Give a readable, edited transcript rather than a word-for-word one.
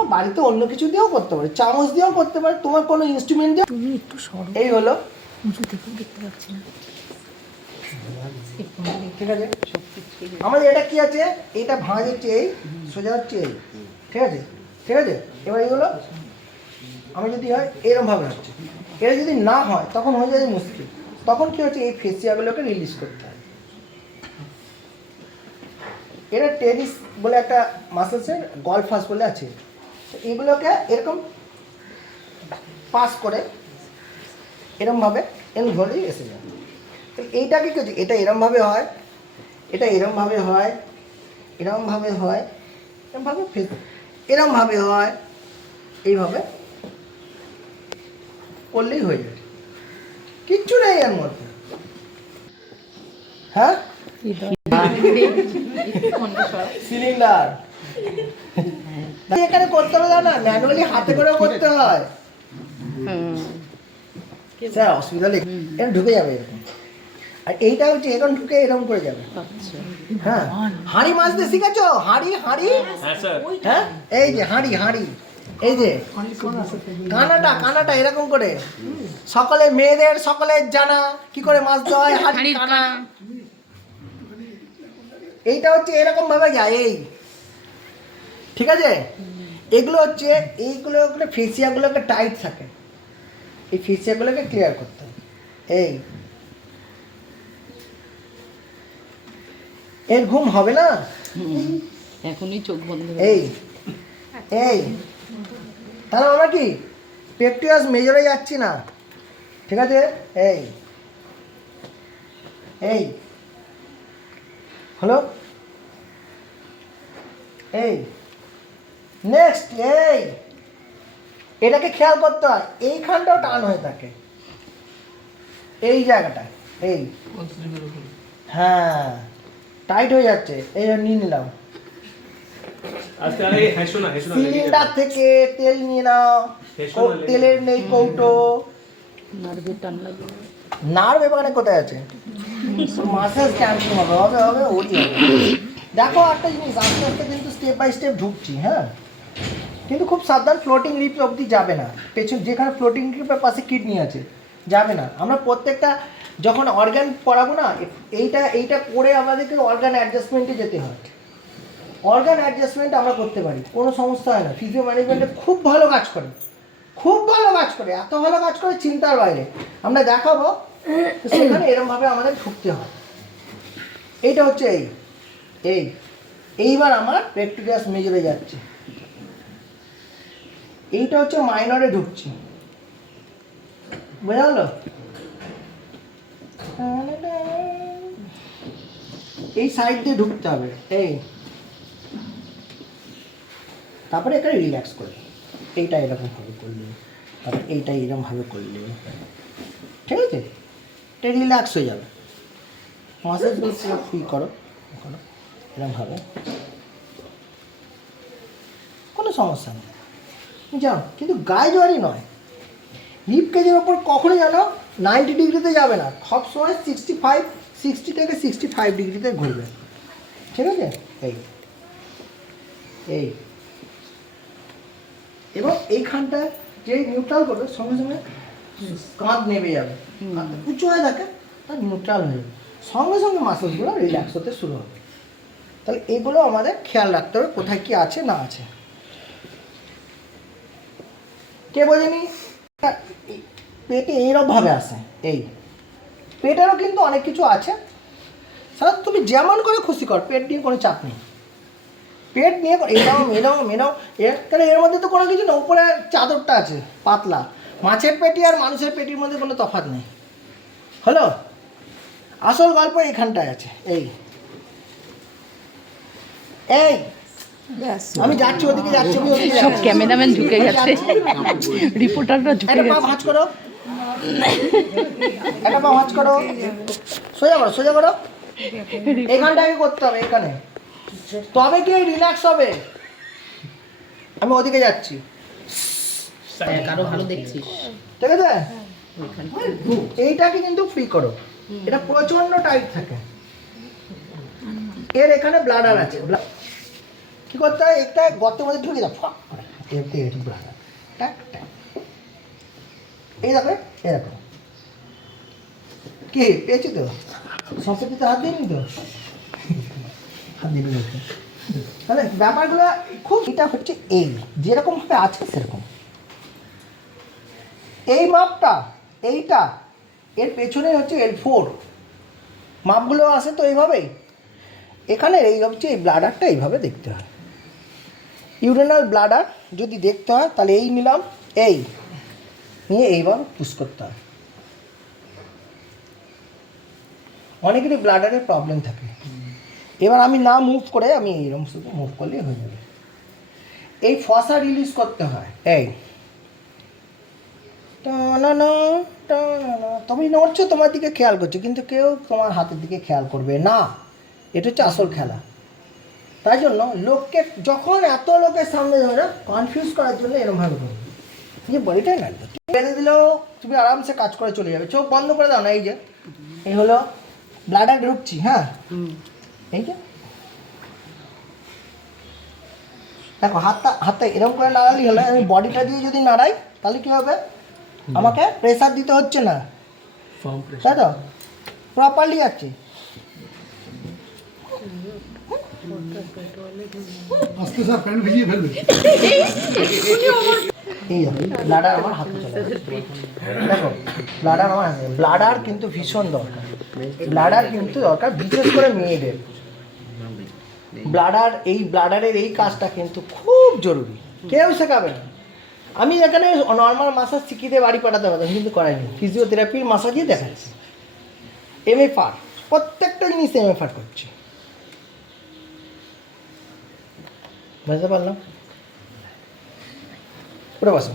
তোমার বাড়িতে অন্য কিছু দিয়েও করতে পারে, চামচ দিয়েও করতে পারে, তোমার কোনো ইনস্ট্রুমেন্ট দিয়ে। তুমি একটু সরো, এই হলো উঁচু থেকেও দেখতে পাচ্ছি না। ঠিক আছে, আমাদের এটা কি আছে, এইটা ভাঁজ হচ্ছে এই, সোজা হচ্ছে এই, ঠিক আছে ঠিক আছে। এবার এইগুলো আমি যদি হয় এরমভাবে হচ্ছে, এটা যদি না হয় তখন হয়ে যায় মুশকিল। তখন কি হচ্ছে, এই ফেসিয়াগুলোকে রিলিজ করতে হয়। এটা টেনিস বলে একটা মাসেলসের গলফাস বলে আছে, তো এগুলোকে এরকম পাস করে এরমভাবে ধরেই এসে যায়। তো এইটাকে কি হচ্ছে, এটা এরমভাবে হয়, এটা এরমভাবে হয়, এরমভাবে হয়, এরমভাবে এরমভাবে হয়, এইভাবে করলেই হয়ে যায়, কিচ্ছু নেই এর মধ্যে। হ্যাঁ, সিলিন্ডার এখানে করতে হবে না, ম্যানুয়ালি হাতে করেও করতে হয়। স্যার অসুবিধা নেই, এটা ঢুকে যাবে এরকম, আর এইটা হচ্ছে এখন ঢুকে এরকম করে যাবে। হ্যাঁ, হাঁড়ি মাছতে শিখেছো? হাঁড়ি হাঁড়ি, হ্যাঁ এই যে হাঁড়ি হাঁড়ি, এই যে কানাটা কানাটা এরকম করে, সকলে মেয়েদের সকলের জানা কি করে মাছ দেওয়া হয়, হাঁড়ি কানা। এইটা হচ্ছে এরকম ভাবে যায়, এই ঠিক আছে। এগুলো হচ্ছে এইগুলো ফেসিয়াগুলোকে টাইট থাকে, এই ফেসিয়াগুলোকে ক্লিয়ার করতে হবে। এই এর ঘুম হবে না এখনই চোখ বন্ধ। এই এই তাহলে আমরা কি পেপটিয়াস মেজরে যাচ্ছি না, ঠিক আছে। এই এই হলো, এই নেক্সট, এই এটাকে খেয়াল করতে হয়, এইখানটাও টান হয়ে থাকে, এই জায়গাটা, এই হ্যাঁ টাইট হয়ে যাচ্ছে, এই নিয়ে নিলাম। সিলিন্ডার থেকে তেল নিয়ে নাও, তেলের নেই কৌটো, নার্ভে টান লাগে। নার্ভ এখানে কোথায় আছে, মাসেলস ক্যাম্পিং হবে হবে হবে ওটি হবে। দেখো একটা জিনিস, আস্তে আস্তে কিন্তু স্টেপ বাই স্টেপ ঢুকছি, হ্যাঁ, কিন্তু খুব সাবধান, ফ্লোটিং লিপ অবধি যাবে না, পেছন যেখানে ফ্লোটিং লিপের পাশে কিডনি আছে যাবে না। আমরা প্রত্যেকটা যখন অর্গান পড়াবো না, এইটা এইটা করে আমাদেরকে অর্গান অ্যাডজাস্টমেন্টে যেতে হয়। অর্গান অ্যাডজাস্টমেন্ট আমরা করতে পারি, কোনো সমস্যা হয় না। ফিজিও ম্যানেজমেন্টে খুব ভালো কাজ করে, খুব ভালো কাজ করে, এত ভালো কাজ করে চিন্তার বাইরে। আমরা দেখাবো, সেখানে এরমভাবে আমাদের ঢুকতে হয়। এইটা হচ্ছে এই এই এইবার আমার পেপটিয়াস মেজরে যাচ্ছে, এইটা হচ্ছে মাইনরে ঢুকছি, বোঝা গেল। এই সাইড দিয়ে ঢুকতে হবে, এই তারপরে এখানে রিল্যাক্স করে, এইটা এরকমভাবে করলে, তারপরে এইটা এরকমভাবে করলে, ঠিক আছে, এটা রিল্যাক্স হয়ে যাবে। মাসেলসগুলো পুরো ফ্রি করো করো এরকমভাবে, কোনো সমস্যা নেই, যাও। কিন্তু গায়ে জোয়ারি নয়, হিপ কেজের ওপর কখনো জানো 90 ডিগ্রিতে যাবে না, সবসময় 60 থেকে 65 ডিগ্রিতে ঘুরবে, ঠিক আছে। এই এই এবং এইখানটা যে নিউট্রাল করবে, সঙ্গে সঙ্গে কাঁধ নেমে যাবে, উঁচু হয়ে থাকে, তার নিউট্রাল হয়ে যাবে, সঙ্গে সঙ্গে মাসেলসগুলো রিল্যাক্স হতে শুরু হবে। তাহলে এগুলো আমাদের খেয়াল রাখতে হবে, কোথায় কি আছে না আছে। কে বোঝেনি, পেটে এইরকমভাবে আসে, এই পেটেরও কিন্তু অনেক কিছু আছে, স্যার তুমি যেমন করে খুশি কর, পেট নিয়ে কোনো চাপ নেই, পেট নিয়ে এনাও মেনাও মেনাও, তাহলে এর মধ্যে তো কোনো কিছু না, উপরে চাদরটা আছে পাতলা, মাছের পেটি আর মানুষের পেটির মধ্যে কোনো তফাৎ নেই। হলো, আসল গল্প এখানটায় আছে। এই এই আমি যাচ্ছি ওদিকে, যাচ্ছি সব ক্যামেরাম্যান ঝুঁকে গেছে, রিপোর্টাররা ঝুঁকে একটা পা গেছে। ভাঁজ করো, একটা পা ভাঁজ করো, সোজা করো সোজা করো, এখানটাকে করতে হবে, এখানে, তবে কি রিল্যাক্স হবে। আমি ওদিকে যাচ্ছি, কারো ভালো দেখছিস, ঠিক আছে। এইটাকে কিন্তু ফ্রি করো, এটা প্রচন্ড টাইট থাকে, এর এখানে ব্লাডার আছে, কি করতে হয়, একটা গর্তের মধ্যে ঢুকে দাও, এতে এটি ব্লাডার ট্যাক ট্যাক এই দেখো এরকম কি পেয়েছি তো সম্পত্তিতে হাত দিইনি তো হাত দিবি ওকে তাহলে ব্যাপারগুলো খুব এটা হচ্ছে এই যেরকমভাবে আছে সেরকম এই মাপটা এইটা এর পেছনে হচ্ছে L4 মাপগুলো আসে তো এইভাবেই এখানে এই হচ্ছে এই ব্লাডারটা এইভাবে দেখতে হয় ইউরেনাল ব্লাডার যদি দেখতে হয় তাহলে এই নিলাম এই নিয়ে এইভাবে পুশ করতে হয় অনেকেরই ব্লাডারের প্রবলেম থাকে এবার আমি না মুভ করে আমি এইরকম শুধু মুভ করলেই হয়ে যাবে এই ফসা রিলিজ করতে হয় এই টানানা টানানা তুমি নড়ছো তোমার দিকে খেয়াল করছো কিন্তু কেউ তোমার হাতের দিকে খেয়াল করবে না এটা হচ্ছে আসল খেলা তাই জন্য লোককে যখন এত লোকের সামনে ধরে কনফিউজ করার জন্য এরকমভাবে করবে নিজে বডিটাই নাড়বে বেঁধে দিলেও তুমি আরামসে কাজ করে চলে যাবে চোখ বন্ধ করে দাও না এই যে এই হলো ব্লাডার ঢুকছি হ্যাঁ এই যে দেখো হাতটা এরকম করে নাড়ালেই হলো আমি বডিটা দিয়ে যদি নাড়াই তাহলে কী হবে আমাকে প্রেসার দিতে হচ্ছে না তাই তো প্রপারলি আছে আজকে স্যার প্যান্ট ভিজিয়ে ফেলবে এই ব্লাডার আমার হাতে চলে দেখো ব্লাডার আমার হাতে ব্লাডার কিন্তু ভীষণ দরকার ব্লাডার কিন্তু দরকার বিশেষ করে মেয়েদের ব্লাডার এই ব্লাডারের এই কাজটা কিন্তু খুব জরুরি কেউ শেখাবে না আমি এখানে নর্মাল মাসাজ শিখিয়ে দিয়ে বাড়ি পাঠাতে পারতাম কিন্তু করাইনি ফিজিওথেরাপির মাসাজই দেখাচ্ছি MFR প্রত্যেকটা জিনিস MFR করছি বুঝতে পারলাম ওটা বসো